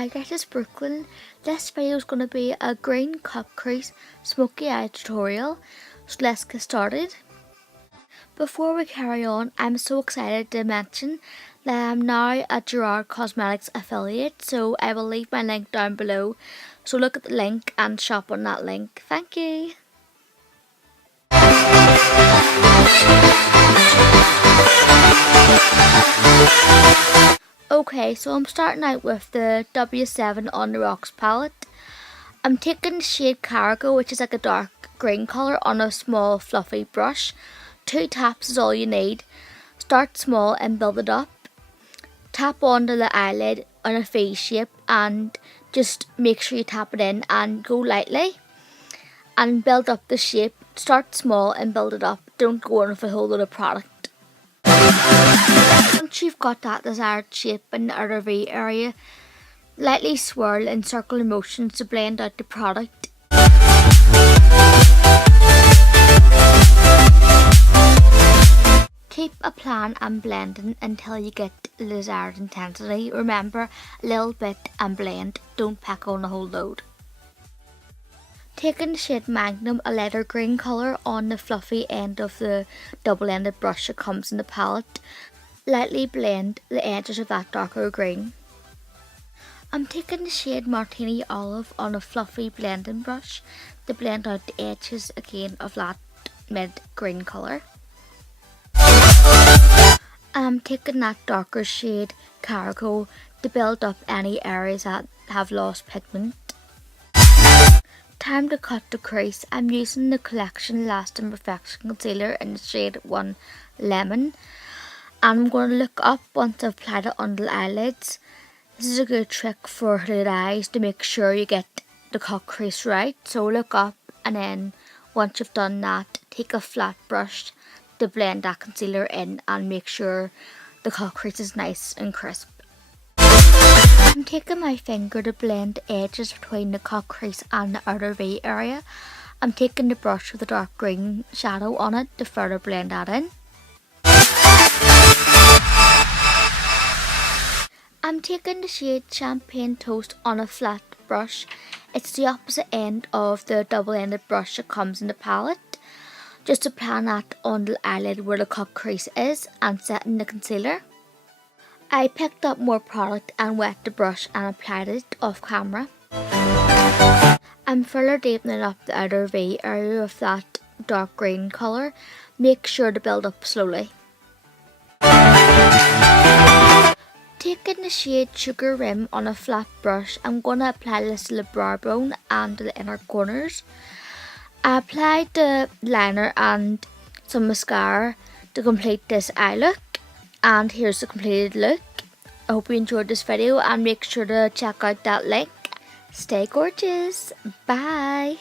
Hi guys, it's Brookelynne. This video is going to be a green cup crease smoky eye tutorial, so let's get started. Before we carry on, I'm so excited to mention that I'm now a Gerard Cosmetics affiliate, so I will leave my link down below, so look at the link and shop on that link. Thank you. Okay, so I'm starting out with the W7 on the Rocks palette. I'm taking the shade Cargo, which is like a dark green colour, on a small fluffy brush. 2 taps is all you need. Start small and build it up. Tap onto the eyelid on a V shape and just make sure you tap it in and go lightly. And build up the shape. Start small and build it up. Don't go in with a whole lot of product. Once you've got that desired shape in the outer V area, lightly swirl in circular motions to blend out the product. Keep applying and blending until you get the desired intensity. Remember, a little bit and blend, don't pack on a whole load. Taking the shade Magnum, a lighter green colour, on the fluffy end of the double-ended brush that comes in the palette, lightly blend the edges of that darker green. I'm taking the shade Martini Olive on a fluffy blending brush to blend out the edges again of that mid-green colour. I'm taking that darker shade Cargo to build up any areas that have lost pigment. Time to cut the crease. I'm using the Collection Lasting Perfection Concealer in the shade 1 Lemon. And I'm going to look up once I've applied it under the eyelids. This is a good trick for hooded eyes to make sure you get the cut crease right. So look up, and then once you've done that, take a flat brush to blend that concealer in and make sure the cut crease is nice and crisp. I'm taking my finger to blend the edges between the cut crease and the outer V area. I'm taking the brush with a dark green shadow on it to further blend that in. I'm taking the shade Champagne Toast on a flat brush. It's the opposite end of the double-ended brush that comes in the palette. Just applying that on the eyelid where the cut crease is and setting the concealer. I picked up more product and wet the brush and applied it off camera. I'm further deepening up the outer V area of that dark green colour. Make sure to build up slowly. Taking the shade Sugar Rim on a flat brush, I'm going to apply this to the brow bone and to the inner corners. I applied the liner and some mascara to complete this eye look. And here's the completed look. I hope you enjoyed this video and make sure to check out that link. Stay gorgeous. Bye.